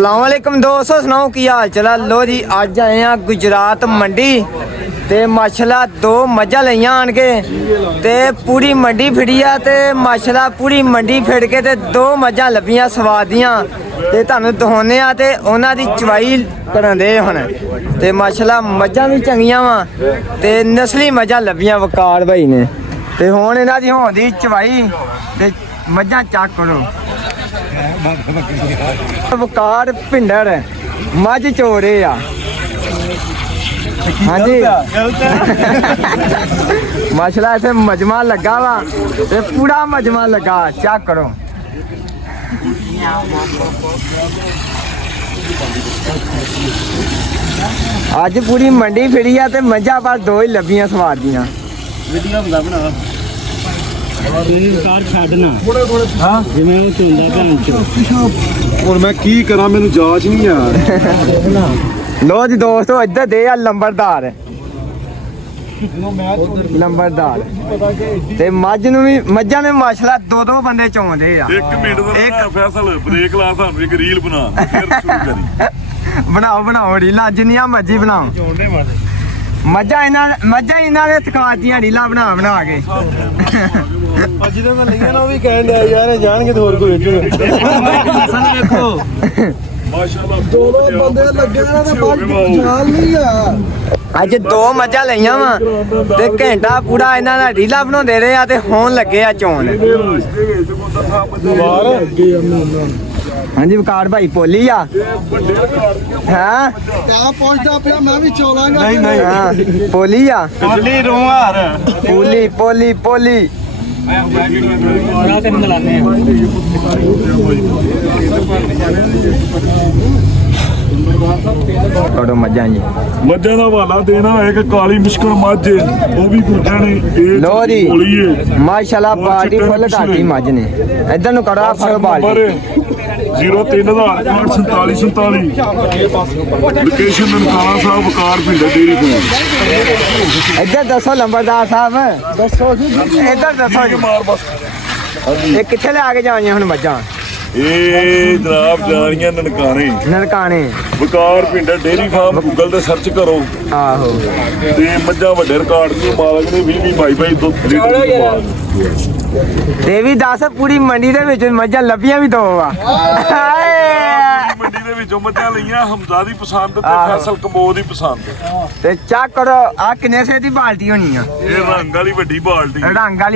अस्सलाम वालेकुम दोस्तों, सुनाओ की हाल चला। लो जी अज आए हैं गुजरात मंडी ते माशाल्लाह दो मज्झां लईआं आन के ते पूरी मंडी फिरी आ ते माशाल्लाह पूरी मंडी फिर के ते दो मज्झां लभियां स्वादियां ते तुहानूं दिखाउने आ ते उन्हां दी चवाई करन दे हुण ते माशाल्लाह मज्झां भी चंगियां वा ते नस्ली मज्झां लभियां वकार भाई ने ते हुण इन्हां दी होंदी चवाई ते मज्झां चेक करो। वकार भिंडर मझ चोरे आ। हाँ जी माशाल्लाह इत्थे मजमा लगा वा ते पूरा मजमा लगा चेक करो। अज पूरी मंडी फिरी आ ते मझा पर दो ही लभियां स्वादियां। मैं की करा मैनू जाच नहीं यार। लो जी दोस्तों इधर दे आ लंबरदार ते मझ नूं भी मझां ने माशाल्लाह दो दो बंदे चोंदे आ। एक मिनट दा फैसल ब्रेक ला सानू एक रील बना फिर शुरू करी। बनाओ बनाओ रीलां जिन्नियां मर्जी बनाओ। मझां इन्हां ने थकातियां रीलां बना बना के ਅੱਜ ਦੇ ਮੈਂ ਲਈਆਂ ਨਾ ਉਹ ਵੀ ਕਹਿਣ ਡਿਆ ਯਾਰ ਜਾਣਗੇ ਤੇ ਹੋਰ ਕੋਈ ਵੇਖੋ ਮਾਸ਼ਾਅੱਲਾ ਦੋ ਬੰਦੇ ਲੱਗੇ ਨਾ ਤੇ ਚਾਲ ਨਹੀਂ ਆ। ਅੱਜ ਦੋ ਮੱਝਾਂ ਲਈਆਂ ਵਾ ਤੇ ਘੰਟਾ ਪੂਰਾ ਇਹਨਾਂ ਦਾ ਰੀਲਾ ਬਣਾਉਂਦੇ ਰਹੇ ਆ ਤੇ ਹੋਣ ਲੱਗੇ ਆ ਚੋਣ। ਹਾਂਜੀ ਵਕਾਰ ਭਾਈ ਪੋਲੀ ਆ ਹਾਂ ਕਿਆ ਪਹੁੰਚਦਾ ਪਿਆ ਮੈਂ ਵੀ ਚੋਲਾਂਗਾ। ਨਹੀਂ ਪੋਲੀ ਆ ਪੋਲੀ ਰੋਹਾਰ ਪੋਲੀ ਪੋਲੀ ਪੋਲੀ ਕੜੋ ਮੱਝਾਂ ਜੀ ਮੱਝਾਂ ਦਾ ਹਵਾਲਾ ਦੇਣਾ ਹੈ ਕਿ ਕਾਲੀ ਮੁਸ਼ਕਲ ਮੱਝ ਉਹ ਵੀ ਗੁੱਜਾਂ ਨੇ ਲੋ ਜੀ ਮਾਸ਼ਾਅੱਲਾ ਬਾਲਟੀ ਫੁੱਲ ਢਾਟੀ ਮੱਝ ਨੇ ਇਧਰ ਨੂੰ ਕੜਾ ਫੜ ਬਾਲਟੀ 034747 ਲੋਕੇਸ਼ਨ ਨਨਕਾਣਾ ਸਾਹਿਬ ਵਕਾਰ ਪਿੰਡ ਡੇਰੀ ਤੋਂ। ਇੱਧਰ ਦੱਸੋ ਲੰਬਰਦਾਰ ਸਾਹਿਬ ਦੱਸੋ ਜੀ ਇੱਧਰ ਦੱਸੋ ਜੀ ਇਹ ਕਿੱਥੇ ਲੈ ਕੇ ਜਾਣੀਆਂ ਹੁਣ ਮੱਝਾਂ? ਇਹ ਜਨਾਬ ਜਾਣੀਆਂ ਨਨਕਾਣੇ ਵਕਾਰ ਪਿੰਡ ਡੇਰੀ ਫਾਰਮ ਗੂਗਲ ਤੇ ਸਰਚ ਕਰੋ। ਆਹੋ ਤੇ ਮੱਝਾਂ ਵੱਡੇ ਰਿਕਾਰਡ ਦੇ ਮਾਲਕ ਨੇ 20-22 ਦੁੱਧ ਤੇ ਵੀ ਦੱਸ ਪੂਰੀ ਮੰਡੀ ਦੇ ਵਿੱਚ ਮੱਝਾਂ ਲੱਭੀਆਂ ਵੀ ਦੋ ਆ। ਮੰਡੀ ਦੇ ਵਿੱਚੋਂ ਮੱਝਾਂ ਲਈਆਂ ਹਮਜ਼ਾ ਦੀ ਪਸੰਦ ਤੇ ਫੈਸਲ ਕੰਬੋ ਦੀ ਪਸੰਦ ਤੇ ਚੱਕ ਕਰੋ ਆ ਕਿੰਨੇ ਸੇ ਦੀ ਬਾਲਟੀ ਹੋਣੀ ਆ? ਇਹ ਰੰਗ ਵਾਲੀ ਵੱਡੀ ਬਾਲਟੀ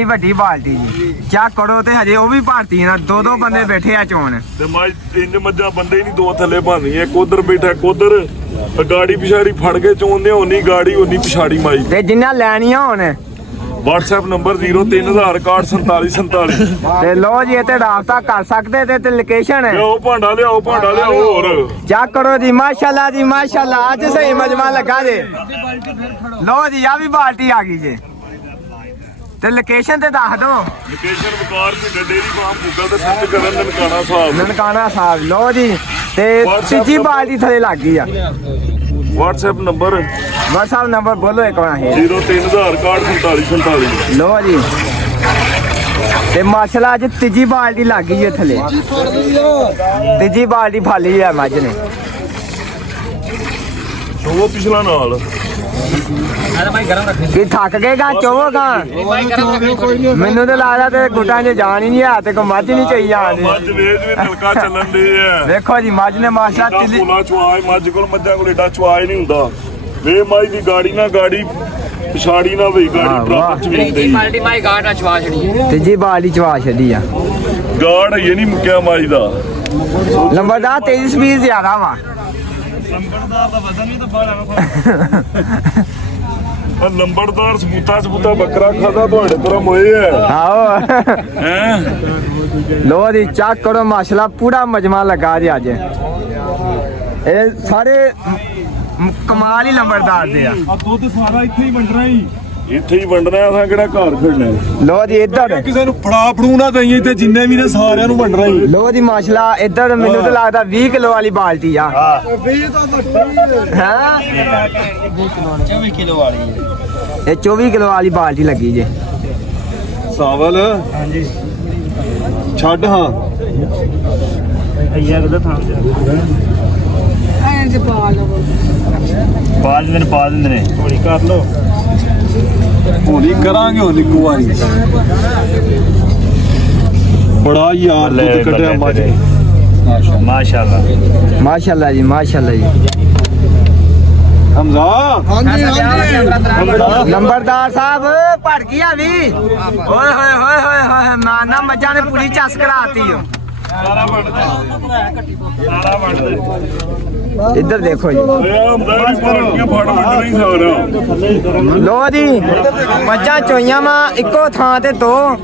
ਵੱਡੀ ਬਾਲਟੀ ਜੀ ਚੱਕ ਕਰੋ ਤੇ ਹਜੇ ਉਹ ਵੀ ਭਾਰਤੀ ਨਾ ਦੋ ਦੋ ਬੰਦੇ ਬੈਠੇ ਆ ਚੋਣ ਤੇ ਮੱਝ ਇੰਜ ਮੱਝਾਂ ਬੰਦੇ ਹੀ ਨਹੀਂ ਦੋ ਥੱਲੇ ਬਣਨੀ ਇੱਕ ਉਧਰ ਬੈਠਾ ਇੱਕ ਉਧਰ ਗਾੜੀ ਪਿਛਾੜੀ ਫੜ ਕੇ ਚੋਂਦੇ ਉਨੀ ਗਾੜੀ ਉਨੀ ਪਿਛਾੜੀ ਮਾਈ ਤੇ ਜਿੰਨਾ ਲੈਣੀਆਂ ਹੋਣ WhatsApp ਨੰਬਰ 034747 ਤੇ ਲੋ ਜੀ ਤੇ ਰਾਬਤਾ ਕਰ ਸਕਦੇ ਤੇ ਲੋਕੇਸ਼ਨ ਲਿਆਓ ਭਾਂਡਾ ਲਿਆਓ ਹੋਰ ਚੈੱਕ ਕਰੋ ਜੀ ਮਾਸ਼ਾਅੱਲਾ ਅੱਜ ਸਹੀ ਮਜਮਾ ਲੱਗਾ ਜੇ। ਲੋ ਜੀ ਆ ਵੀ ਬਾਲਟੀ ਆ ਗਈ ਜੇ ਤੇ ਲੋਕੇਸ਼ਨ ਤੇ ਦੱਸ ਦੋ। ਲੋਕੇਸ਼ਨ ਵਕਾਰ ਪਿੰਡ ਡੇਰੀ ਫਾਰਮ ਗੂਗਲ ਤੇ ਸਰਚ ਕਰਨ ਨਨਕਾਣਾ ਸਾਹਿਬ। ਲੋ ਜੀ ਤੇ ਤੀਜੀ ਬਾਲਟੀ ਥੱਲੇ ਲੱਗ ਗਈ ਆ। WhatsApp ਨੰਬਰ ਬੋਲੋ ਇੱਕ ਵਾਰ 034747 ਲੋ ਜੀ ਤੇ ਮਾਸ਼ਾਅੱਲਾ ਅੱਜ ਤੀਜੀ ਬਾਲਟੀ ਲੱਗ ਗਈ ਹੈ ਥੱਲੇ। ਤੀਜੀ ਬਾਲਟੀ ਫਾਲੀ ਆ ਮੱਝ ਨੇ। ਉਹ ਪਿਛਲਾ ਨਾਲ ਕੀ ਥੱਕ ਗਏਗਾ ਚੋਵੋਗਾ? ਮੈਨੂੰ ਤੇ ਲੱਗਦਾ ਤੇ ਗੁੱਟਾਂ 'ਚ ਜਾਣ ਹੀ ਨਹੀਂ ਆ ਤੇ ਕੋਈ ਮੱਝ ਨਹੀਂ ਚਾਹੀ ਜਾਂਦੀ। ਮੱਝ ਵੇਚ ਵੀ ਤਲਕਾ ਚੱਲਣ ਦੇ ਆ। ਵੇਖੋ ਜੀ ਮੱਝ ਨੇ ਮਾਸ਼ਾਅੱਲਾ ਤਿੱਲੀ ਚੁਆਏ ਮੱਝ ਕੋਲ ਮੱਝਾਂ ਕੋਲ ਏਡਾ ਚੁਆਏ ਨਹੀਂ ਹੁੰਦਾ। ਵੇ ਮੱਝ ਦੀ ਗਾੜੀ ਨਾ ਗਾੜੀ ਪਿਛਾੜੀ ਨਾ ਹੋਈ ਗਾੜੀ ਬਰਾਬਰ ਚ ਵੇਖਦੇ ਬਾਲਟੀ ਮਾਈ ਗਾੜ ਨਾ ਚਵਾ ਛੜੀ। ਤੀਜੀ ਬਾਲਟੀ ਚਵਾ ਛੱਡੀ ਆ। ਗਾੜ ਇਹ ਨਹੀਂ ਮੁੱਕਿਆ ਮੱਝ ਦਾ। ਲੰਬਰਦਾਰ ਤੇਜ਼ ਸਪੀਡ ਜ਼ਿਆਦਾ ਵਾ। ਲੰਬੜਦਾਰ ਦਾ ਵਜ਼ਨ ਵੀ ਤਾਂ ਬਾਹਰ ਆ। ਲੰਬੜਦਾਰ ਸਬੂਤਾ ਬੱਕਰਾ ਖਾਦਾ ਤੁਹਾਡੇ ਤਰ੍ਹਾਂ ਮੋਏ ਆ। ਆਓ ਹੈ ਲੋ ਜੀ ਚੱਕ ਕਰੋ ਮਾਸ਼ਾਅੱਲਾ ਪੂਰਾ ਮਜਮਾ ਲੱਗਾ ਜੀ ਅੱਜ। ਇਹ ਸਾਰੇ ਕਮਾਲ ਹੀ ਲੰਬਰਦਾਰ ਦੇ ਆ। ਦੁੱਧ ਸਾਰਾ ਇੱਥੇ ਹੀ ਵੰਡਣਾ ਅਸਾਂ ਕਿਹੜਾ ਘਰ ਖੜਨਾ। ਲੋ ਜੀ ਇੱਧਰ ਕਿਸੇ ਨੂੰ ਫੜੂ ਨਾ ਦਈਏ ਇੱਥੇ ਜਿੰਨੇ ਵੀ ਨੇ ਸਾਰਿਆਂ ਨੂੰ ਵੰਡਣਾ ਹੀ। ਲੋ ਜੀ ਮਾਸ਼ਾਅੱਲਾ ਇੱਧਰ ਮੈਨੂੰ ਤਾਂ ਲੱਗਦਾ 20 ਕਿਲੋ ਵਾਲੀ ਬਾਲਟੀ ਆ। 20 ਤਾਂ ਵੱਡੀ ਹਾਂ 24 ਕਿਲੋ ਵਾਲੀ ਹੈ। ਇਹ 24 ਕਿਲੋ ਵਾਲੀ ਬਾਲਟੀ ਲੱਗੀ ਜੇ। ਸਾਵਲ ਛੱਡ ਹਾਂ ਭਈਆ ਕਿੱਧਰ ਥਾਂ 5 ਦਿਨ ਪਾ ਦਿੰਦੇ ਨੇ ਹੋਲੀ ਕਰ ਲੋ ਹੋਲੀ ਕਰਾਂਗੇ ਹੋਲੀ ਕੁਆਰੀ ਬੜਾ ਯਾਰ ਦੁੱਧ ਕੱਢਿਆ ਮੱਝ ਨੇ ਮਾਸ਼ਾਅੱਲਾ ਮਾਸ਼ਾਅੱਲਾ ਜੀ ਮਾਸ਼ਾਅੱਲਾ ਜੀ ਹਮਜ਼ਾ ਨੰਬਰਦਾਰ ਸਾਹਿਬ ਭੜ ਗਿਆ ਵੀ ਓਏ ਹੋਏ ਹੋਏ ਹੋਏ ਹੋਏ ਮੈਂ ਨਾ ਮੱਝਾਂ ਨੇ ਪੂਰੀ ਚੱਸ ਕਰਾਤੀ ਓ ਸਾਰਾ ਵੜਦਾ ਇੱਧਰ ਦੇਖੋ ਜੀ ਹਮਜ਼ਾ ਪਾਰਟੀਆਂ ਫੜ ਵੱਢ ਨਹੀਂ ਸਾਰਾ ਲੋ ਜੀ ਮੱਝਾਂ ਚੋਈਆਂ ਵਾ ਇੱਕੋ ਥਾਂ ਤੇ ਦੋ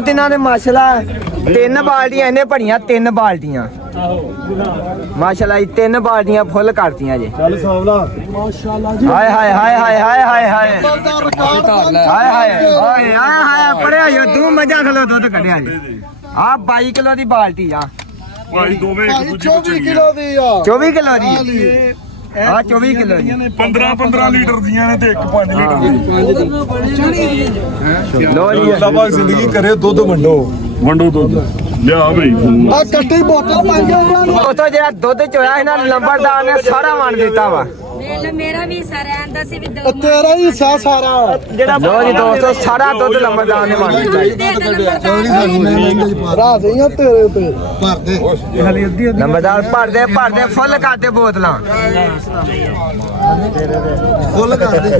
ਦਿਨਾਂ ਦੇ ਮਾਸ਼ਾਅੱਲਾ 3 ਬਾਲਟੀਆਂ ਇਹਨੇ ਭਰੀਆਂ 3 ਬਾਲਟੀਆਂ ਮਾਸ਼ਾਅੱਲਾ ਜੀ 3 ਬਾਲਟੀਆਂ ਫੁੱਲ ਕਰਤੀਆਂ ਜੀ ਚੱਲ ਸਾਵਲਾ ਮਾਸ਼ਾਅੱਲਾ ਜੀ ਹਾਏ ਹਾਏ ਹਾਏ ਹਾਏ ਹਾਏ ਹਾਏ ਹਾਏ ਹਾਏ ਹਾਏ ਹਾਏ ਪੜਿਆ ਯੋ ਤੂੰ ਮੱਝਾਂ ਖਲੋ ਦੁੱਧ ਕੱਢਿਆ ਜੀ ਆ 22 ਕਿਲੋ ਦੀ ਬਾਲਟੀ ਆ ਭਾਈ ਦੋਵੇਂ ਇੱਕ ਦੂਜੇ ਵਿੱਚ 24 ਕਿਲੋ ਦੀ ਆ 24 ਕਿਲੋ ਦੀ ਆ 24 ਕਿਲੋ ਦੀ 15 ਲੀਟਰ ਦੀਆਂ ਨੇ ਤੇ ਇੱਕ 5 ਲੀਟਰ ਦੀ ਲੋ ਜੀ ਅੱਲਾਹ ਪਾਕ ਜ਼ਿੰਦਗੀ ਕਰੇ ਦੁੱਧ ਵੰਡੋ ਦੁੱਧ ਲਿਆ ਬਈ ਆ ਕੱਟੀ ਬੋਤਲ ਮੰਗਿਆ ਉਤੋਂ ਜਿਹੜਾ ਦੁੱਧ ਚੋਇਆ ਇਹਨਾਂ ਲੰਬੜਦਾਰ ਨੇ ਸਾਰਾ ਵੰਡ ਦਿੱਤਾ ਵਾ ਮੇਰਾ ਵੀ ਹਿੱਸਾ ਰਹਿੰਦਾ ਸੀ ਵੀ ਦੋ ਤੇਰਾ ਹੀ ਹਿੱਸਾ ਸਾਰਾ ਲੋ ਜੀ ਦੋਸਤੋ ਸਾਰਾ ਦੁੱਧ ਲੰਬੜਦਾਰ ਨੇ ਵੰਡ ਦਿੱਤਾ ਜੀ। ਰਾਤ ਹੀ ਤੇਰੇ ਤੇ ਭਰਦੇ ਲੰਬੜਦਾਰ ਭਰਦੇ ਫੁੱਲ ਕਰਦੇ ਬੋਤਲਾਂ ਫੁੱਲ ਕਰਦੇ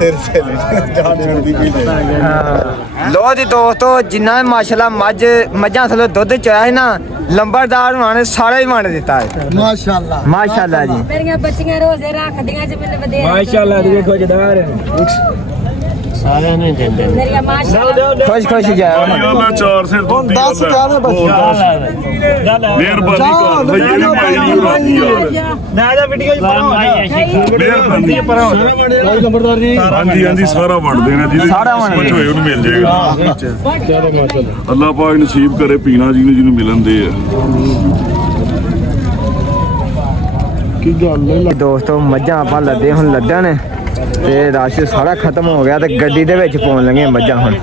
ਤੇਰੇ ਛੇਲੇ ਜਾਨ ਛੁੱਟਦੀ ਪਈ ਲੋ ਜੀ ਦੋਸਤੋ ਜਿੰਨਾ ਮਾਸ਼ਾਅੱਲਾ ਮੱਝਾਂ ਥੱਲੇ ਦੁੱਧ ਚੋਇਆ ਸੀ ਨਾ ਲੰਬੜਦਾਰ ਉਹਨਾਂ ਨੇ ਸਾਰਾ ਹੀ ਵੰਡ ਦਿੱਤਾ ਹੈ ਮਾਸ਼ਾਅੱਲਾ ਮਾਸ਼ਾਅੱਲਾ ਜੀ ਮੇਰੀਆਂ ਬੱਚੀਆਂ ਰੋਜ਼ੇ ਰੱਖਦੀਆਂ ਚ ਮੈਨੂੰ ਵਧੇ ਮਾਸ਼ਾਅੱਲਾ ਜੀ ਵੇਖੋ ਜਦਾਰ ਸਾਰਿਆਂ ਨੇ ਦਿੰਦੇ ਮੇਰੀਆਂ ਮਾਸ਼ਾਅੱਲਾ ਖੁਸ਼ ਜਾਓ ਮੈਂ 4 ਸਿਰ ਦੁੱਧ 10 ਕਾਹਦੇ ਬੱਚੇ ਮਿਹਰਬਾਨੀ ਕਰ ਭਈ ਇਹ ਭਾਈ ਨੂੰ ਰਾਜੀ ਯਾਰ ਮੈਂ ਤਾਂ ਵੀਡੀਓ ਚ ਮਿਹਰਬਾਨੀ ਨੰਬਰਦਾਰ ਜੀ ਹਾਂਜੀ ਸਾਰਾ ਵੰਡਦੇ ਨੇ ਜਿਹਦੇ ਸਾਰਾ ਵੰਡਦੇ। ਕੁਝ ਹੋਏ ਉਹਨੂੰ ਮਿਲ ਜਾਏਗਾ ਅੱਲਾਹ ਪਾਕ ਨਸੀਬ ਕਰੇ ਪੀਣਾ ਜਿਹਨੂੰ ਮਿਲਣ ਦੇ ਆ ਕੀ ਗੱਲ ਹੈ ਦੋਸਤੋ ਮੱਝਾਂ ਆਪਾਂ ਲੱਦੇ ਹੁਣ ਲੱਦਿਆਂ ਨੇ ਤੇ ਰਸ਼ ਸਾਰਾ ਖਤਮ ਹੋ ਗਿਆ ਤੇ ਗੱਡੀ ਦੇ ਵਿੱਚ ਪਾਉਣ ਲੱਗੇ ਮੱਝਾਂ ਹੁਣ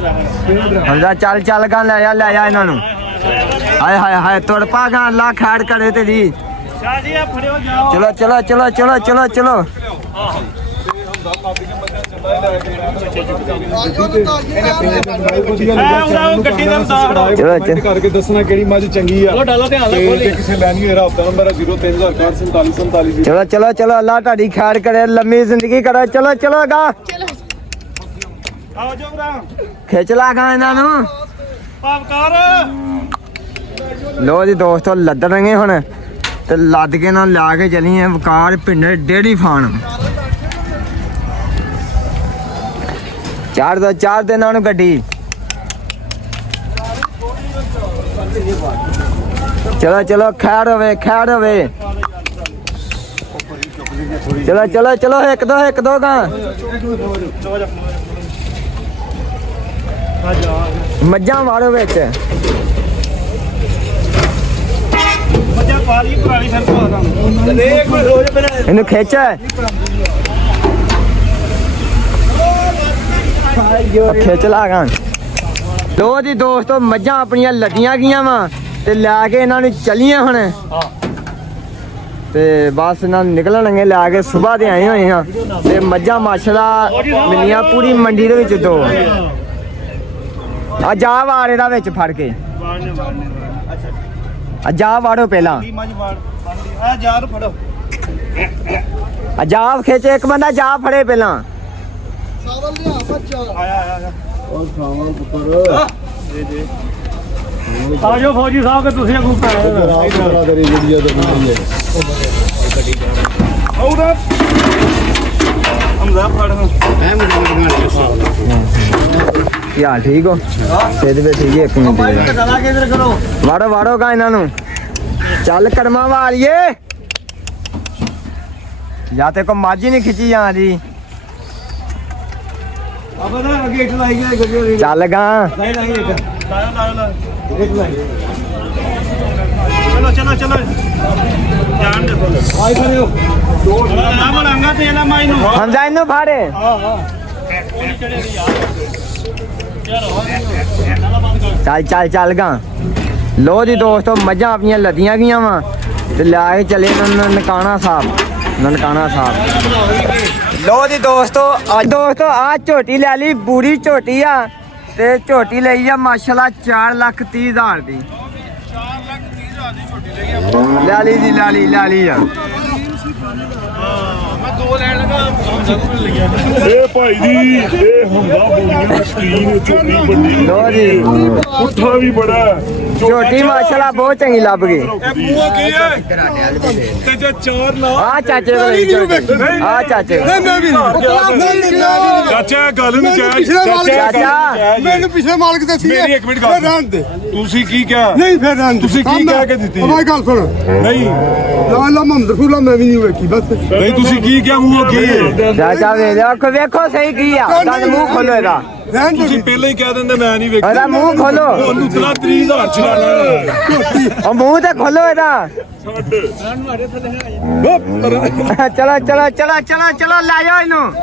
ਹਮਜ਼ਾ ਚੱਲ ਗਾ ਲੈ ਜਾ ਇਹਨਾਂ ਨੂੰ ਹਾਏ ਹਾਏ ਹਾਏ ਤੁੜ ਪਾ ਗਾ ਅੱਲਾ ਖੈਰ ਕਰੇ ਤੇ ਜੀ ਚਲੋ ਚਲੋ ਕਰਕੇ ਦੱਸਣਾ ਕਿਹੜੀ ਮੱਝ ਚੰਗੀ ਆ ਤੇ ਕਿਸੇ ਲੈਣੀ ਹੋਏ ਰਾਬਤਾ ਨੰਬਰ 03044744 ਚਲੋ ਅੱਲਾ ਤੁਹਾਡੀ ਖੈਰ ਕਰੇ ਲੰਮੀ ਜ਼ਿੰਦਗੀ ਕਰੇ ਚਲੋ ਗਾ ਖਿੱਚ ਲਾ ਗਾ ਇਹਨਾਂ ਨੂੰ ਲੋ ਜੀ ਦੋਸਤੋ ਲੱਦਣਗੇ ਹੁਣ ਤੇ ਲੱਦ ਕੇ ਨਾਲ ਲਾ ਕੇ ਚੱਲੀਏ ਵਕਾਰ ਪਿੰਡ ਡੇੜੀ ਫਾਨ ਚਾਰ ਦੇ ਇਹਨਾਂ ਨੂੰ ਗੱਡੀ ਚਲੋ ਖੈਰ ਹੋਵੇ ਚਲੋ ਇੱਕ ਦੋ ਗਾ ਮੱਝਾਂ ਵਾੜੋ ਵਿੱਚ ਇਹਨੂੰ ਖਿੱਚ ਖਿੱਚ ਲਾਗਾ ਲੋ ਜੀ ਦੋਸਤੋ ਮੱਝਾਂ ਆਪਣੀਆਂ ਲੱਦੀਆਂ ਗਈਆਂ ਵਾ ਤੇ ਲੈ ਕੇ ਇਹਨਾਂ ਨੂੰ ਚੱਲੀਆਂ ਹੁਣ ਤੇ ਬਸ ਇਹਨਾਂ ਨੂੰ ਨਿਕਲਣਗੇ ਲੈ ਕੇ ਸਵੇਰ ਦੇ ਆਏ ਹੋਏ ਹਾਂ ਤੇ ਮੱਝਾਂ ਮਾਸ਼ਾਅੱਲਾ ਮਿਲੀਆਂ ਪੂਰੀ ਮੰਡੀ ਦੇ ਵਿੱਚ ਦੋ ਆ ਜਾ ਵਾੜ ਇਹਦਾ ਵਿੱਚ ਫੜ ਕੇ ਆ ਜਾ ਵਾੜੋ ਪਹਿਲਾਂ ਆ ਜਾ ਖਿੱਚ ਇੱਕ ਬੰਦਾ ਜਾ ਫੜੇ ਪਹਿਲਾਂ ਆਜੋ ਫੌਜੀ ਸਾਹਿਬ ਕਿ ਤੁਸੀਂ ਅੱਗੋਂ ਯਾਰ ਠੀਕ ਹੋ ਸਿੱਧ ਵਿੱਚ ਠੀਕ ਹੈ ਇੱਕ ਮਿੰਟ ਵਾੜੋ ਗਾ ਇਹਨਾਂ ਨੂੰ ਚੱਲ ਕੜਮਾ ਵਾਲੀਏ ਜਾਂ ਤੇ ਕੋ ਮਾਝੀ ਨਹੀਂ ਖਿੱਚੀ ਜਾਂਦੀ ਚੱਲ ਗਾ ਚਲੋ ਜਾਣ ਦੇ ਬੋਲਾਂਗਾ ਤੇ ਇਹਨਾਂ ਮਾਈ ਨੂੰ ਹਮਜ਼ਾ ਇਹਨੂੰ ਫਾੜੇ ਚੱਲ ਗਾ ਲੋ ਜੀ ਦੋਸਤੋ ਮੱਝਾਂ ਆਪਣੀਆਂ ਲੱਦੀਆਂ ਗਈਆਂ ਵਾ ਤੇ ਲੈ ਕੇ ਚਲੇ ਇਹਨਾਂ ਨਨਕਾਣਾ ਸਾਹਿਬ ਨਨਕਾਣਾ ਸਾਹਿਬ। ਲੋ ਜੀ ਦੋਸਤੋ ਅੱਜ ਦੋਸਤੋ ਆ ਝੋਟੀ ਲੈ ਲਈ ਬੂਰੀ ਝੋਟੀ ਆ ਤੇ ਝੋਟੀ ਲਈ ਆ ਮਾਸ਼ਾਅੱਲਾ 4,30,000 ਦੀ। 4,30,000 ਦੀ ਝੋਟੀ ਲਈ ਆ। ਲੈ ਲਈ ਆ। ਇਹ ਭਾਈ ਜੀ ਇਹ ਹੁੰਦਾ ਬੋਲੀਆਂ ਸ਼ਕੀਨ ਝੋਟੀ ਵੱਡੀ ਲੋ ਜੀ ਪੁੱਠਾ ਵੀ ਬੜਾ ਝੋਟੀ ਮਾਸ਼ਾਅੱਲਾ ਬਹੁਤ ਚੰਗੀ ਲੱਭ ਗਈ। ਮੂੰਹ ਕੀ ਹੈ ਤੇ ਜੇ ਚਾਰ ਨਾ ਆ ਚਾਚੇ ਕੋਲ ਆ ਚਾਚੇ ਕੋਲ। ਚਾਚਾ ਗੱਲ ਨਹੀਂ ਚਾਚਾ ਮੈਨੂੰ ਪਿਛਲੇ ਮਾਲਕ ਦੇ ਸੀ ਮੇਰੀ ਇੱਕ ਮਿੰਟ ਗੱਲ ਰਹਿਣ ਦੇ ਤੁਸੀਂ ਕੀ ਕਿਹਾ ਨਹੀਂ ਫਿਰ ਰਹਿਣ ਦੇ ਤੁਸੀਂ ਕੀ ਕਹਿ ਕੇ ਦਿੱਤੀ? ਉਹ ਗੱਲ ਸੁਣ ਨਹੀਂ ਲਾ ਮੁਹੰਮਦ ਰਸੂਲਾ ਮੈਂ ਵੀ ਨਹੀਂ ਵੇਖੀ ਬਸ ਨਹੀਂ ਤੁਸੀਂ ਕੀ ਕਿਹਾ ਮੂੰਹ ਕੀ ਹੈ ਚਾਚਾ ਵੇਖੋ ਸਹੀ ਕੀ ਆ ਉਹਦਾ ਮੂੰਹ ਖੋਲੋ ਇਹਦਾ। ਰਹਿਣ ਤੁਸੀਂ ਦੇ ਪਹਿਲਾਂ ਹੀ ਕਹਿ ਦਿੰਦੇ ਮੈਂ ਨਹੀਂ ਵੇਖੀ ਉਹਦਾ ਮੂੰਹ ਖੋਲੋ। ਉਹਨੂੰ ਤਰਾ 30,000 ਚਲਾਣਾ ਉਹ ਮੂੰਹ ਤੇ ਖੋਲੋ ਇਹਦਾ। ਚਲੋ ਲੈ ਜਾਓ ਇਹਨੂੰ।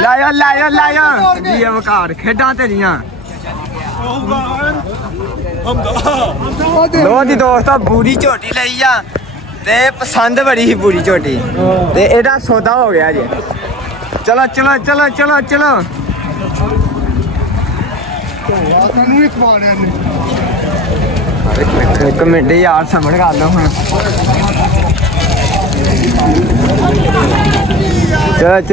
ਲੈ ਜਾਓ ਜੀ ਵਕਾਰ ਖੇਡਾਂ ਤੇਰੀਆਂ। ਲੋ ਜੀ ਦੋਸਤੋ ਬੂਰੀ ਝੋਟੀ ਲਈ ਆ ਤੇ ਪਸੰਦ ਬੜੀ ਸੀ ਬੂਰੀ ਝੋਟੀ ਤੇ ਇਹਦਾ ਸੌਦਾ ਹੋ ਗਿਆ ਜੀ। ਚਲੋ ਸਾਨੂੰ ਵੀ ਖਵਾਣਿਆ ਨੇ ਇੱਕ ਮਿੰਟ ਯਾਰ ਸਮਝ ਕਰ ਲਓ ਹੁਣ। ਚਲੋ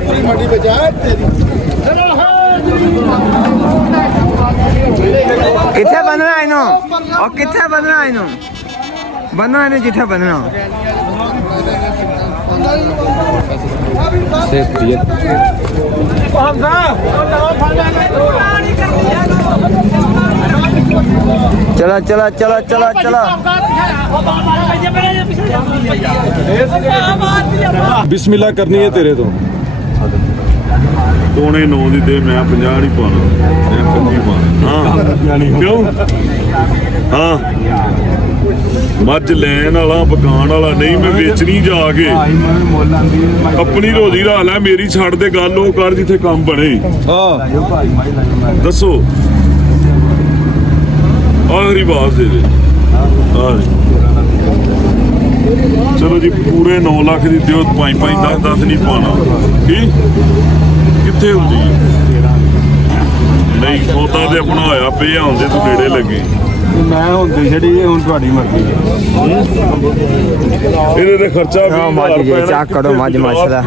ਪੂਰੀ ਮੰਡੀ ਵਿੱਚ ਆ ਕਿੱਥੇ ਬੰਨਣਾ ਇਹਨੂੰ? ਉਹ ਕਿੱਥੇ ਬੰਨਣਾ ਇਹਨੂੰ? ਬੰਨਣਾ ਇਹਨੂੰ ਜਿੱਥੇ ਬੰਨਣਾ। ਚਲੋ ਬਿਸਮਿਲ੍ਲਾ ਕਰਨੀ ਹੈ ਤੇਰੇ ਤੋਂ ਪੌਣੇ 9 ਦੀ ਦੇ ਮੈਂ 50 ਨਹੀਂ ਪਾਣਾ ਮੈਂ 25 ਪਾਣਾ ਹਾਂ ਕਿਉਂ ਹਾਂ ਮੱਝ ਲੈਣ ਵਾਲਾ ਪਕਾਉਣ ਵਾਲਾ ਨਹੀਂ ਮੈਂ ਵੇਚਣੀ ਜਾ ਕੇ ਆਪਣੀ ਰੋਜ਼ੀ ਰਾ ਲੈ ਮੇਰੀ ਛੱਡ ਦੇ ਗੱਲ ਉਹ ਕਰ ਜਿੱਥੇ ਕੰਮ ਬਣੇ ਦੱਸੋ ਆਖਰੀ ਬਾਤ ਦੇ ਦੇ ਚਲੋ ਜੀ ਪੂਰੇ 9 ਲੱਖ ਦੀ ਦਿਓ 5 10 ਨਹੀਂ ਪਾਣਾ ਕੀ ਕਿੱਥੇ ਹੁੰਦੀ ਨਹੀਂ ਸੌਦਾ ਤੇ ਆਪਣਾ ਹੋਇਆ ਪਿਆ ਹੁੰਦੇ ਤੂੰ ਨੇੜੇ ਲੱਗੇ ਮੈਂ ਹੁੰਦੀ ਜਿਹੜੀ ਹੁਣ ਤੁਹਾਡੀ ਮਰਜ਼ੀ ਇਹਦੇ ਤੇ ਖਰਚਾ ਵੀ ਮੱਝ ਜੀ ਚੱਕ ਕਰੋ ਮੱਝ ਮਾਸ਼ਾਅੱਲਾ।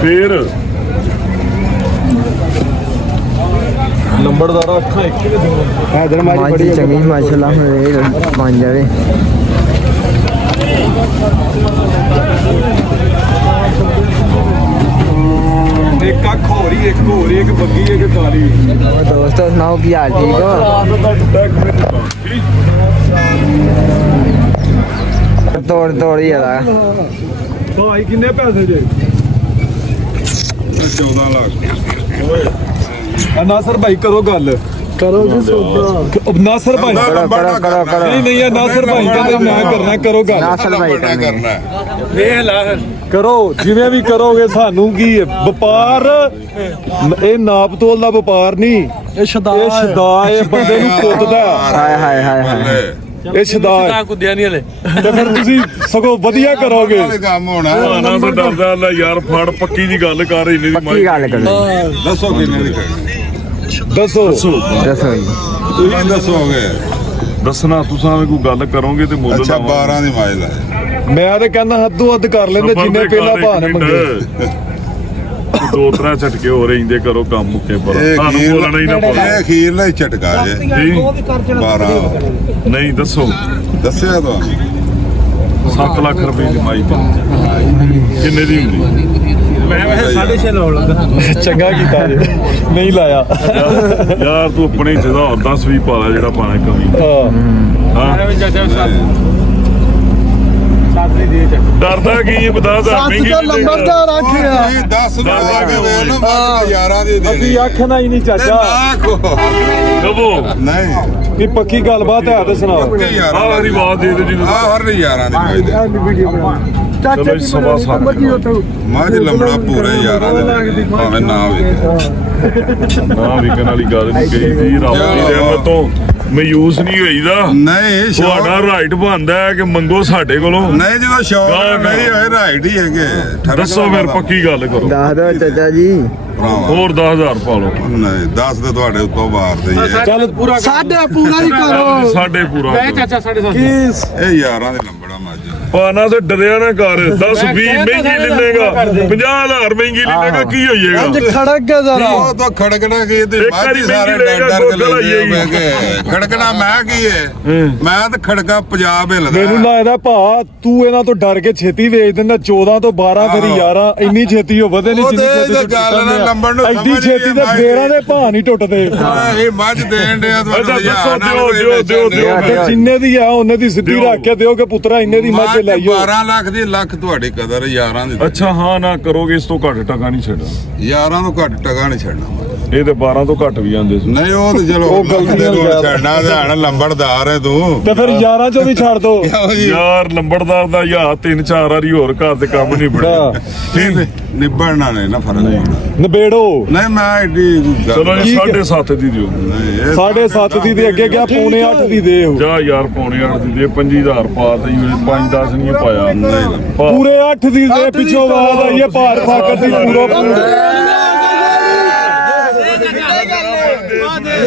ਫੇਰ ਨੰਬਰਦਾਰਾ ਅੱਖਾਂ ਇੱਕ ਹੀ ਇਧਰ ਮੱਝ ਚੰਗੀ ਮਾਸ਼ਾਅੱਲਾ ਹੁਣ ਇਹ ਬਣ ਜਾਵੇ। ਇੱਕ ਅੱਖ ਹੋਰ ਹੀ ਇੱਕ ਬੱਗੀ ਇੱਕ ਕਾਲੀ ਦੋਸਤੋ ਸੁਣਾਓ ਕੀ ਹਾਲ ਠੀਕ ਹੋ? ਤੋੜ ਹੀ ਆਦਾ। ਭਾਈ ਕਿੰਨੇ ਪੈਸੇ ਜੇ 14 ਲੱਖ ਨਾਸਰ ਭਾਈ ਕਰੋ ਗੱਲ ਕਰੋ ਜੀ ਸੌਦਾ ਨਾਸਰ ਭਾਈ ਕਰੋ ਨਹੀਂ ਇਹ ਨਾਸਰ ਭਾਈ ਕਹਿੰਦੇ ਮੈਂ ਕਰਨਾ ਕਰੋ ਗੱਲ ਨਾਸਰ ਭਾਈ ਕਰਨਾ ਵੇਖ ਲੈ ਕਰੋ ਜਿਵੇਂ ਵੀ ਕਰੋਗੇ ਸਾਨੂੰ ਕੀ ਵਪਾਰ ਇਹ ਨਾਪ ਤੋਲ ਦਾ ਵਪਾਰ ਨਹੀਂ ਇਹ ਸ਼ਦਾ ਇਹ ਬੰਦੇ ਨੂੰ ਕੁੱਟਦਾ ਹਾਏ ਇਹ ਸ਼ਦਾ ਕੁੱਦਿਆ ਨਹੀਂ ਹਲੇ ਤੇ ਫਿਰ ਤੁਸੀਂ ਸਗੋਂ ਵਧੀਆ ਕਰੋਗੇ ਕੰਮ ਹੋਣਾ ਨਾ ਤਾਂ ਡਰਦਾ ਲੈ ਯਾਰ ਫੜ ਪੱਕੀ ਦੀ ਗੱਲ ਕਰ ਇੰਨੀ ਦੀ ਪੱਕੀ ਗੱਲ ਕਰੋ। ਦੱਸੋ ਕਿੰਨੇ ਦੀ ਦੱਸੋ ਦੱਸੋ ਜੀ ਤੁਸੀਂ ਦੱਸੋਗੇ ਦੱਸਣਾ ਤੁਸੀਂ ਕੋਈ ਗੱਲ ਕਰੋਗੇ ਤੇ ਮੁੱਲ ਅੱਛਾ 12 ਦੀ ਮਾਇਲ ਹੈ ਮੈਂ ਤੇ ਕਹਿੰਦਾ ਹੱਦੋਂ ਹੱਦ ਕਰ ਲੈਂਦੇ ਜਿੰਨੇ ਪਹਿਲਾਂ ਭਾਅ ਨੇ ਮੰਗੇ ਦੋ ਤਰ੍ਹਾਂ ਝਟਕੇ ਹੋ ਰਹਿੰਦੇ ਕਰੋ ਕੰਮ ਮੁੱਕੇ ਪਰ ਇਹ ਤੁਹਾਨੂੰ ਬੋਲਣਾ ਹੀ ਨਾ ਇਹ ਪਵੇ ਅਖੀਰਲਾ ਹੀ ਝਟਕਾ ਜੇ ਜੀ 12 ਨਹੀਂ ਦੱਸੋ ਦੱਸਿਆ ਤੁਹਾਨੂੰ 7 ਲੱਖ ਰੁਪਏ ਦੀ ਮਾਈ ਤੇ ਕਿੰਨੇ ਦੀ ਹੁੰਦੀ ਮੈਂ ਵੈਸੇ 6.5 ਲਾਉਣ ਲੱਗਾ ਚੰਗਾ ਕੀਤਾ ਜੇ ਨਹੀਂ ਲਾਇਆ ਯਾਰ ਤੂੰ ਆਪਣੇ ਜਿਹਦਾ 10 ਵੀ ਪਾ ਲੈ ਜਿਹੜਾ ਪਾਣਾ ਕਮੀ ਹਾਂ ਹਾਂ ਡਰਦਾ ਕੀ ਬਤਾ ਦਾ ਰੱਖਿਆ ਇਹ 10 ਦਾ ਕੇ ਵੇਖ ਲਓ ਬਾਕੀ 11 ਦੀ ਅਸੀਂ ਦੇਣੀ ਆਖਣਾ ਹੀ ਨਹੀਂ ਚਾਚਾ ਆਖੋ ਕਬੋ ਨਹੀਂ ਵੀ ਪੱਕੀ ਗੱਲਬਾਤ ਹੈ ਤੇ ਸੁਣਾਓ ਪੱਕੀ 11 ਆਖਰੀ ਬਾਤ ਦੇ ਦੇ ਜੀ ਆ ਹਰ 11 ਦੀ ਮਾਇਲ ਚਲੋ ਜੀ, ਸਵਾ ਸੱਤ ਮੱਝ ਲੰਬੜਾ ਪੂਰੇ ਯਾਰਾਂ ਦੇ ਭਾਵੇਂ ਨਾ ਹੋਵੇ ਨਾ ਵਿਕਣ ਵਾਲੀ ਗੱਲ ਨਹੀਂ ਕਹੀ ਦੀ ਰੱਬ ਦੀ ਰਹਿਮਤ ਤੋਂ ਮਯੂਸ ਨਹੀਂ ਹੋਈਦਾ। ਨਹੀਂ ਤੁਹਾਡਾ ਰਾਈਟ ਬਣਦਾ ਹੈ ਕਿ ਮੰਗੋ ਸਾਡੇ ਕੋਲੋਂ। ਨਹੀਂ ਜਦੋਂ ਸ਼ੌਕ ਨਹੀਂ ਹੋਏ ਰਾਈਟ ਹੀ ਹੈਗੇ ਦੱਸੋ ਫਿਰ ਪੱਕੀ ਗੱਲ ਕਰੋ। ਦੱਸ ਦਿਓ ਚਾਚਾ ਜੀ। ਹੋਰ 10000 ਪਾ ਲਓ। ਨਹੀਂ 10 ਤੇ ਤੁਹਾਡੇ ਉੱਤੋਂ ਬਾਹਰ ਤੇ ਹੀ ਹੈ। ਚੱਲ ਪੂਰਾ ਸਾਡੇ ਪੂਰਾ ਹੀ ਕਰੋ। ਸਾਡੇ ਪੂਰਾ ਕਰੋ। ਚਾਚਾ 7.5 ਇਹ ਯਾਰਾਂ ਦੇ ਲੰਬੜਾ ਮੱਝ ਪਾਣਾ ਤੇ ਡਰਿਆ ਨਾ ਕਰ 10 20 ਮਹਿੰਗੀ ਲੈ ਲੇਗਾ 50000 ਮਹਿੰਗੀ ਲੈ ਲੇਗਾ ਕੀ ਹੋਈਏਗਾ। ਅੱਜ ਖੜਕ ਗਿਆ ਜ਼ਰਾ ਉਹ ਤਾਂ ਖੜਕਣਾ ਕੀ ਤੇ ਇੱਕ ਵਾਰੀ ਮੱਝ ਸਾਰੇ ਮਹਿੰਗੀ ਡਰ ਲਏਗਾ, ਕੇ ਲੈਂਦੇ ਗੋਗਲ ਮੈਂ ਕਿ ਖੜਕਣਾ ਮੈਂ ਕੀ ਹੈ ਮੈਂ ਤਾਂ ਖੜਕਾ ਪੰਜਾਬ ਹਿੱਲਦਾ ਮੈਨੂੰ ਲੱਗਦਾ ਭਾ ਤੂੰ ਇਹਨਾਂ ਤੋਂ ਡਰ ਕੇ ਛੇਤੀ ਵੇਚ ਦਿੰਦਾ 14 ਤੋਂ 12 ਫਿਰ 11 ਇੰਨੀ ਛੇਤੀ ਉਹ ਵਧੇ ਨਹੀਂ ਉਹ ਜਿੰਨੀ ਤੇ ਛੇਤੀ ਗੱਲ ਨਾ ਲੰਬੜ ਨੂੰ ਐਡੀ ਸਮਝ ਛੇਤੀ ਤੇ ਫੇਰਾਂ ਦੇ ਭਾ ਨਹੀਂ ਟੁੱਟਦੇ ਇਹ ਮੱਝ ਦੇਣ ਡਿਆ ਅੱਛਾ, ਤੁਹਾਨੂੰ ਦੱਸੋ, ਯਾਰ ਦਿਓ। ਤੇ ਜਿੰਨੇ ਦੀ ਆ ਉਹਨੇ ਦੀ ਸਿੱਧੀ ਦਿਓ। ਰੱਖ ਕੇ ਦਿਓ ਕਿ ਪੁੱਤਰਾ ਇੰਨੇ ਦੀ ਮੱਝ ਲਾਈਓ 12 ਲੱਖ ਦੀ ਲੱਖ ਤੁਹਾਡੀ ਕਦਰ ਯਾਰਾਂ ਦੀ ਅੱਛਾ ਹਾਂ ਨਾ ਕਰੋਗੇ ਇਸ ਤੋਂ ਘੱਟ ਟਕਾ ਨਹੀਂ ਛੱਡਣਾ। ਯਾਰਾਂ ਤੋਂ ਘੱਟ ਟਗਾ ਨਹੀਂ ਛੱਡਣਾ ਇਹ ਤੇ 12 ਤੋਂ ਘੱਟ ਵੀ ਆਂਦੇ ਸੀ। ਨਹੀਂ ਉਹ ਤੇ ਚਲੋ ਉਹ ਗਲਤੀ ਨਾਲ ਨੂੰ ਗਿਆ। ਛੱਡਣਾ ਧਿਆਨ ਲੰਬੜਦਾਰ ਹੈ ਤੂੰ ਤੇ ਫਿਰ 11 ਚੋਂ ਵੀ ਛੱਡ ਦੋ ਯਾਰ ਲੰਬੜਦਾਰ ਦਾ ਯਾ 3-4 ਵਾਰੀ ਹੋਰ ਘਰ ਤੇ ਕੰਮ ਨਹੀਂ ਬਣਿਆ। ਠੀਕ ਹੈ ਨਿਭਣਾ ਨੇ ਨਾ ਫਰਕ ਪੈਣਾ। ਨਿਬੇੜੋ ਨਹੀਂ ਮੈਂ ਐਡੀ ਗੱਲ ਚਲੋ ਜੀ ਠੀਕ ਹੈ। 7.5 ਦੀ ਦਿਓ। ਨਹੀਂ, ਇਹ 7.5 ਦੀ ਦੇ ਅੱਗੇ ਗਿਆ 7.5 ਦੀ ਦੇ ਉਹ ਜਾ ਯਾਰ ਪੌਣੇ 8 ਦੀ ਦੇ 25000 ਪਾ ਤੇ 5-10 ਨਹੀਂ ਪਾਇਆ। ਪਾ। ਪੂਰੇ 8 ਦੀ ਦੇ ਪਿੱਛੋਂ ਬਾਅਦ ਆਈਏ ਭਾਰ ਫਾਕਰ ਦੀ ਪੂਰਾ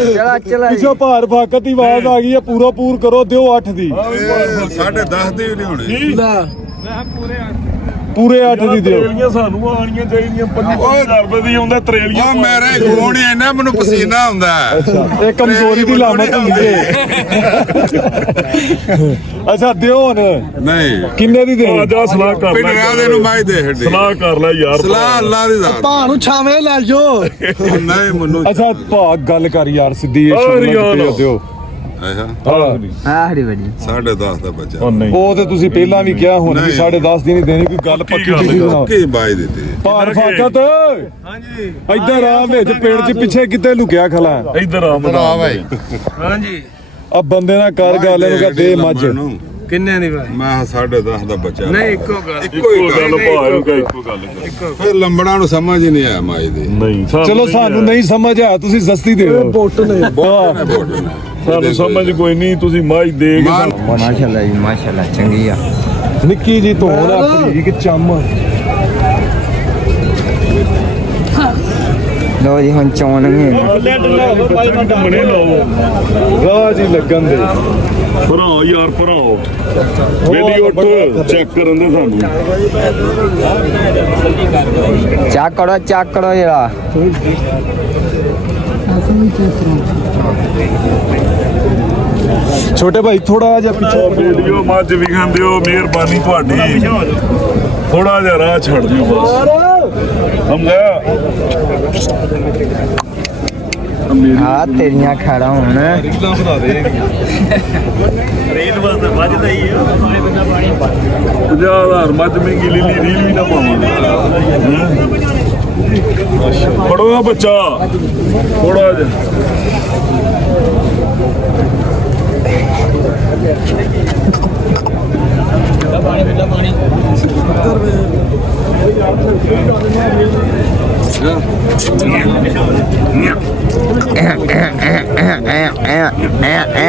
ਚਲਾ ਚਲਾ ਪਿੱਛੋਂ ਭਾਰ ਫਾਕਰ ਦੀ ਆਵਾਜ਼ ਆ ਗਈ ਹੈ ਪੂਰਾ ਪੂਰ ਕਰੋ ਦਿਓ 8 ਦੀ ਇਹ 10.5 ਦੀ ਵੀ ਨਹੀਂ ਹੋਣੀ ਪੂਰੇ 8 ਦੀ ਦਿਓ ਤਰੇਲੀਆਂ ਸਾਨੂੰ ਆਣੀਆਂ ਚਾਹੀਦੀਆਂ 5000 ਰੁਪਏ ਦੀ ਆਉਂਦਾ ਤਰੇਲੀਆਂ। ਉਹ ਮੇਰੇ ਖੂਨ ਇੰਨਾ ਮੈਨੂੰ ਪਸੀਨਾ ਆਉਂਦਾ ਇਹ ਕਮਜ਼ੋਰੀ ਦੀ ਲਾਮਤ ਹੁੰਦੀ ਹੈ ਅੱਛਾ ਦਿਓ ਹੁਣ ਨਹੀਂ ਕਿੰਨੇ ਦੀ ਦੇ ਆ ਜਾ ਸਲਾਹ ਕਰ ਲੈ ਪਿੰਡਰਾ ਦੇ ਨੂੰ ਮੈਂ ਦੇ ਛੱਡੀ ਸਲਾਹ ਕਰ ਲੈ ਯਾਰ। ਸਲਾਹ ਅੱਲਾ ਦੀ ਜ਼ਾਤ ਭਾਂ ਨੂੰ ਛਾਵੇਂ ਲੈ ਜਾਓ ਨਹੀਂ ਮੈਨੂੰ ਅੱਛਾ ਭਾ ਗੱਲ ਕਰ ਯਾਰ ਸਿੱਧੀ ਇਹ ਅਰੇ ਸ਼ਬਦ ਯਾਰ। ਦਿਓ ਅੱਛਾ ਆਹੜੀ ਬੜੀ 10.5 ਦਾ ਬੱਚਾ ਉਹ ਨਹੀਂ ਉਹ ਤੇ ਤੁਸੀਂ ਪਹਿਲਾਂ ਵੀ ਕਿਹਾ ਹੁਣ ਵੀ ਨਹੀਂ। 10.5 ਦੀ ਨਹੀਂ ਦੇਣੀ ਕੋਈ ਗੱਲ ਪੱਕੀ ਗੱਲ ਚੀਜ਼ ਬਣਾਓ ਕੀ ਬਾਈ ਦਿੱਤੀ ਭਾਰ ਫਾਕਤ ਹਾਂਜੀ ਇੱਧਰ ਆ ਵਿੱਚ ਪੇੜ 'ਚ ਪਿੱਛੇ ਕਿਤੇ ਲੁਕਿਆ ਖਲਾ ਇੱਧਰ ਆ ਮਦਾ ਭਾਈ ਹਾਂਜੀ ਆ ਬੰਦੇ ਨਾਲ ਕਰ ਗੱਲ ਇਹਨੂੰ ਕਹ ਦੇ ਮੱਝ ਕਿੰਨੇ ਦੀ ਭਾਈ ਮੈਂ 10.5 ਦਾ ਬੱਚਾ ਨਹੀਂ ਇੱਕੋ ਗੱਲ ਇੱਕੋ ਗੱਲ ਭਾਇਓ ਇੱਕੋ ਗੱਲ ਕਰ। ਫਿਰ ਲੰਬੜਾ ਨੂੰ ਸਮਝ ਹੀ ਨਹੀਂ ਆਇਆ ਮਾਈ ਦੇ ਨਹੀਂ ਚਲੋ ਸਾਨੂੰ ਨਹੀਂ ਸਮਝ ਆ ਤੁਸੀਂ ਸਸਤੀ ਦੇ ਦਿਓ ਬੋਟ ਨੇ ਸਾਨੂੰ ਸਮਝ ਕੋਈ ਨਹੀਂ ਤੁਸੀਂ ਮਾਝ ਦੇ ਕੇ ਸਾਨੂੰ- ਮਾਸ਼ਾਅੱਲਾ ਜੀ ਮਾਸ਼ਾਅੱਲਾ ਚੰਗੀ ਆ। ਨਿੱਕੀ ਜੀ ਧੋਣ ਆਪਣੀ ਕਿ ਚੰਮ ਲੋ ਜੀ ਹੁਣ ਚੋਣਗੇ ਮਨੇ ਲਾਓ ਰਾਹ ਜੀ ਲੱਗਣ ਦੇ ਭਰਾਓ ਯਾਰ ਭਰਾਓ ਵੇਲੀ ਉੱਠ ਚੈੱਕ ਕਰਨ ਦੇ ਸਾਨੂੰ। ਚੱਕ ਕਰੋ ਜਰਾ। ਛੋਟੇ ਭਾਈ ਥੋੜਾ ਜਿਹਾ ਪਿੱਛੇ ਵੀਡੀਓ ਮੱਝ ਵੀ ਖਾਂਦੇ ਹੋ ਮਿਹਰਬਾਨੀ ਤੁਹਾਡੀ ਥੋੜਾ ਜਿਹਾ ਰਾਹ ਛੱਡ ਦਿਓ ਬਸ ਸਮਝਿਆ। ਆ ਤੇਰੀਆਂ ਖੜਾ ਹੁਣ ਰੇਲ ਵਾਸਤੇ ਵੱਜਦਾ ਹੀ ਹੈ 50,000 ਮੱਝ ਮਹਿੰਗੀ ਲੀਲੀ ਰੀਲ ਵੀ ਨਾ ਪਾਵਾਂਗੇ। ਫੜੋ ਆ ਬੱਚਾ ਥੋੜਾ ਜਿਹਾ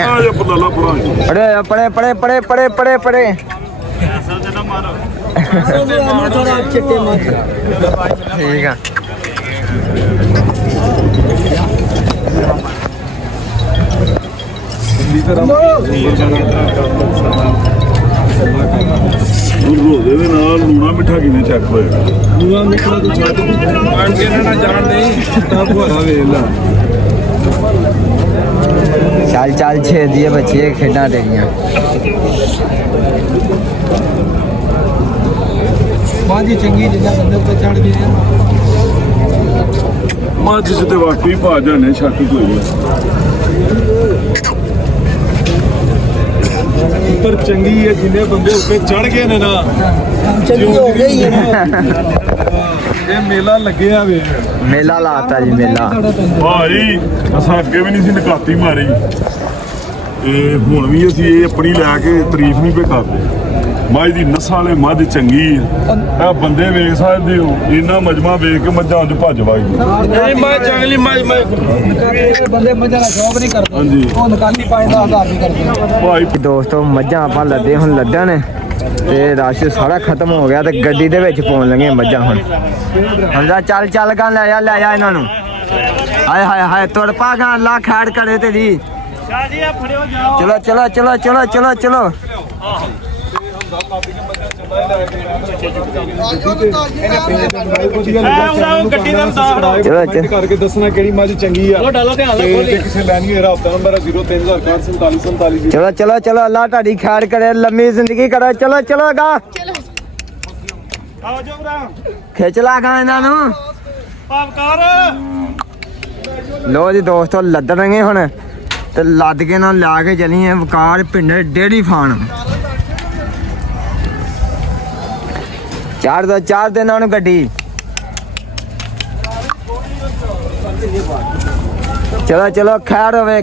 ਆ ਜਾ ਪਤਾਲਾ ਭਰਾ ਪੜੇ ਠੀਕ ਆ। ਰੋਜ਼ੇ ਦੇ ਨਾਲ ਲੂਣਾ ਮਿੱਠਾ ਕਿਵੇਂ ਚੈੱਕ ਹੋਏਗਾ। ਆਣ ਕੇ ਇਹਨਾਂ ਨਾਲ ਜਾਣ ਨਹੀਂ ਤਾਂ ਭੋਰਾ ਵੇਖ ਲਾ ਚੱਲ ਛੇ ਦੀਏ ਬੱਚੇ ਖੇਡਾਂ ਤੇਰੀਆਂ। ਬਾਜੀ ਚੰਗੀ ਜਿੱਦਾਂ ਬੰਦੇ ਉੱਤੇ ਚੜ ਗਏ ਮੱਝ ਚ ਤੇ ਵਾਕਈ ਪਾ ਜਾਣੇ ਸ਼ੱਕ ਕੋਈ ਨਹੀਂ। ਪਰ ਚੰਗੀ ਹੈ ਜਿੰਨੇ ਬੰਦੇ ਉੱਤੇ ਚੜ ਗਏ ਨੇ ਨਾ ਚੰਗੀ ਹੋ ਗਈ ਹੈ ਇਹ ਮੇਲਾ ਲੱਗਿਆ ਵੇ ਮੇਲਾ ਲਾਤਾ ਜੀ ਮੇਲਾ। ਭਾਈ ਅਸਾਂ ਅੱਗੇ ਵੀ ਨਹੀਂ ਸੀ ਨਕਾਤੀ ਮਾਰੀ ਤੇ ਹੁਣ ਵੀ ਅਸੀਂ ਇਹ ਆਪਣੀ ਲੈ ਕੇ ਤਾਰੀਫ ਨਹੀਂ ਪੇ ਕਰਦੇ। ਮੱਝ ਦੀ ਨਸਾਂ ਵਾਲੇ ਮੱਝ ਚੰਗੀ ਆ ਇਹ ਬੰਦੇ ਵੇਖ ਸਕਦੇ ਹੋ ਇੰਨਾ ਮਜਮਾ ਵੇਖ ਕੇ ਮੱਝਾਂ ਅੱਜ ਭੱਜ ਵਗਦੀ ਨਹੀਂ ਮੈਂ ਜੰਗਲੀ ਮੈਂ ਬੰਦੇ ਮੱਝਾਂ ਦਾ ਸ਼ੌਕ ਨਹੀਂ ਕਰਦੇ ਹਾਂਜੀ ਉਹ ਨਕਾਲੀ ਪਾਏ ਦਾ ਆਧਾਰ ਨਹੀਂ ਕਰਦੇ ਭਾਈ ਦੋਸਤੋ ਮੱਝਾਂ ਆਪਾਂ ਲੱਦੇ ਹੁਣ ਲੱਦਣ ਤੇ ਰਸ਼ ਸਾਰਾ ਖਤਮ ਹੋ ਗਿਆ ਤੇ ਗੱਡੀ ਦੇ ਵਿੱਚ ਪਾਉਣ ਲੱਗੇ ਮੱਝਾਂ ਹੁਣ ਹਮਜ਼ਾ ਚੱਲ ਗਾ ਲੈ ਜਾ ਇਹਨਾਂ ਨੂੰ ਹਾਏ ਹਾਏ ਹਾਏ ਤੁਰ ਪਾ ਗਾ ਅੱਲਾ ਖੈੜ ਕਰੇ ਤੇਰੀ ਚਲੋ ਚਲੋ ਕਰਕੇ ਦੱਸਣਾ ਕਿਹੜੀ ਮੱਝ ਚੰਗੀ ਆ ਤੇ ਕਿਸੇ ਲੈਣੀ ਹੈ ਰਾਬਤਾ ਨੰਬਰ 030447 ਚਲੋ ਅੱਲਾ ਤੁਹਾਡੀ ਖੈੜ ਕਰੇ ਲੰਮੀ ਜ਼ਿੰਦਗੀ ਕਰੋ ਚਲੋ ਗਾ ਆਓ ਜੋ ਭਰਾ ਖਿੱਚ ਲਾ ਗਾ ਇਹਨਾਂ ਨੂੰ ਪਾਪਕਾਰ ਲੋ ਜੀ ਦੋਸਤੋ ਲੱਦਣਗੇ ਹੁਣ ਤੇ ਲੱਦ ਕੇ ਨਾਲ ਲਾ ਕੇ ਚਲੀਏ ਵਕਾਰ ਪਿੰਡ ਡੇਰੀ ਫਾਨ ਚਾਰ ਦੇ ਨਾਲ ਨੂੰ ਗੱਡੀ ਚਲੋ ਖੈੜ ਹੋਵੇ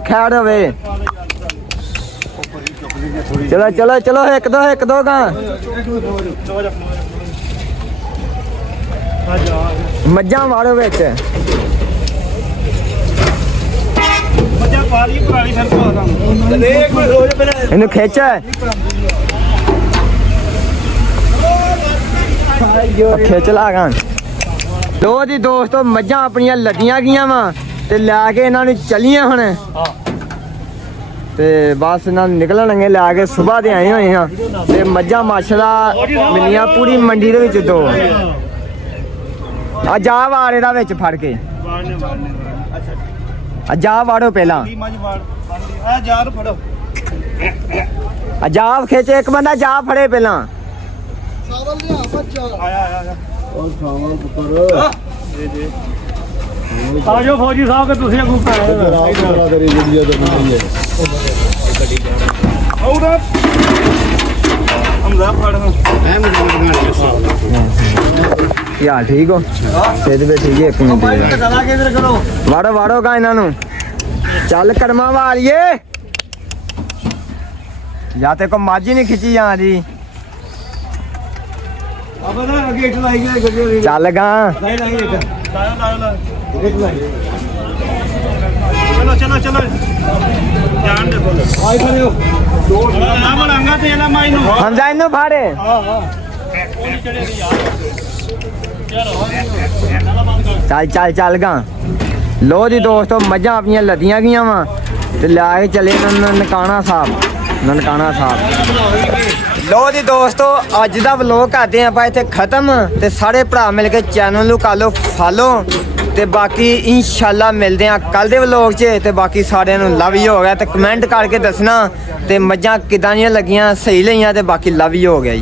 ਚਲੋ ਇੱਕ ਦੋ ਗਾ ਮੱਝਾਂ ਵਾੜੋ ਵਿੱਚ ਮੱਝਾਂ ਪਾ ਲਈ ਪੁਰਾਣੀ ਸ਼ਰਤ ਪਾ ਦੇ ਇੱਕ ਮਿੰਟ ਰੋਜ਼ ਪਹਿਲਾਂ ਇਹਨੂੰ ਖਿੱਚ ਖਿੱਚ ਲਾ ਗਾ ਲੋ ਜੀ ਦੋਸਤੋ ਮੱਝਾਂ ਆਪਣੀਆਂ ਲੱਦੀਆਂ ਗਈਆਂ ਵਾ ਤੇ ਲੈ ਕੇ ਇਹਨਾਂ ਨੂੰ ਚੱਲੀਆਂ ਹੁਣ ਤੇ ਬਸ ਇਹਨਾਂ ਨੂੰ ਨਿਕਲਣਗੇ ਲੈ ਕੇ ਸਵੇਰ ਦੇ ਆਏ ਹੋਏ ਹਾਂ ਤੇ ਮੱਝਾਂ ਮਾਸ਼ਾਅੱਲਾ ਮਿਲੀਆਂ ਪੂਰੀ ਮੰਡੀ ਦੇ ਵਿੱਚ ਦੋ ਆ ਜਾ ਵਾਰ ਇਹਦਾ ਵਿੱਚ ਫੜ ਕੇ ਆ ਜਾ ਵਾੜੋ ਪਹਿਲਾਂ ਮੱਝ ਵਾੜ ਆ ਯਾਰ ਫੜੋ ਆ ਜਾ ਖਿੱਚ ਇੱਕ ਬੰਦਾ ਜਾ ਫੜੇ ਪਹਿਲਾਂ ਸਾਵਲ ਲਿਆ ਬੱਚਾ ਆਇਆ ਉਹ ਸਾਵਲ ਪੁੱਤਰ ਆਜੋ ਫੌਜੀ ਸਾਹਿਬ ਕਿ ਤੁਸੀਂ ਅੱਗੋਂ ਰਾਤ ਤੇਰੀ ਵੀਡੀਓ ਦੇ ਨਹੀਂ ਆਉਦਾ ਹਮਜ਼ਾ ਫੜ ਕੀ ਹਾਲ ਠੀਕ ਹੋ ਸਿੱਧ ਵੀ ਠੀਕ ਹੈ ਇੱਕ ਮਿੰਟ ਚਲਾ ਕੇ ਇਧਰ ਕਰੋ ਵਾੜੋ ਗਾ ਇਹਨਾਂ ਨੂੰ ਚੱਲ ਕਰਮਾ ਵਾਲੀਏ ਜਾਂ ਤੇ ਕੋ ਮਾਝੀ ਨਹੀਂ ਖਿੱਚੀ ਜਾਂਦੀ ਆਪਾਂ ਨਾ ਗੇਟ ਲਾਈ ਗਏ ਗੱਡੀ ਚੱਲ ਗਾ ਲਾਈ ਗੇਟ ਲਾਓ ਗੇਟ ਲਾਈ ਚਲੋ ਜਾਣ ਦੇ ਬੋਲ ਆਈ ਖੜੇ ਹੋ ਨਾ ਮਲਾਂਗਾ ਤੇ ਇਹਨਾਂ ਮਾਈ ਨੂੰ ਹਮਜ਼ਾ ਇਹਨੂੰ ਫਾੜੇ ਚੱਲ ਗਾ ਲੋ ਜੀ ਦੋਸਤੋ ਮੱਝਾਂ ਆਪਣੀਆਂ ਲੱਦੀਆਂ ਗਈਆਂ ਵਾ ਤੇ ਲੈ ਕੇ ਚਲੇ ਨਨਕਾਣਾ ਸਾਹਿਬ ਲੋ ਜੀ ਦੋਸਤੋ ਅੱਜ ਦਾ ਵਲੋਗ ਕਰਦੇ ਆਪਾਂ ਇੱਥੇ ਖਤਮ ਤੇ ਸਾਰੇ ਭਰਾ ਮਿਲ ਕੇ ਚੈਨਲ ਨੂੰ ਕਰ ਲਓ ਫਾਲੋ ਤੇ ਬਾਕੀ ਇਨਸ਼ਾਅੱਲਾ ਮਿਲਦੇ ਆ ਕੱਲ ਦੇ ਵਲੋਗ 'ਚ ਤੇ ਬਾਕੀ ਸਾਰਿਆਂ ਨੂੰ ਲਵ ਯੂ ਹੋ ਗਿਆ ਤੇ ਕਮੈਂਟ ਕਰਕੇ ਦੱਸਣਾ ਤੇ ਮੱਝਾਂ ਕਿਦਾਂ ਦੀਆਂ ਲੱਗੀਆਂ ਸਹੀ ਲਈਆਂ ਤੇ ਬਾਕੀ ਲਵ ਯੂ ਹੋ ਗਿਆ ਜੀ।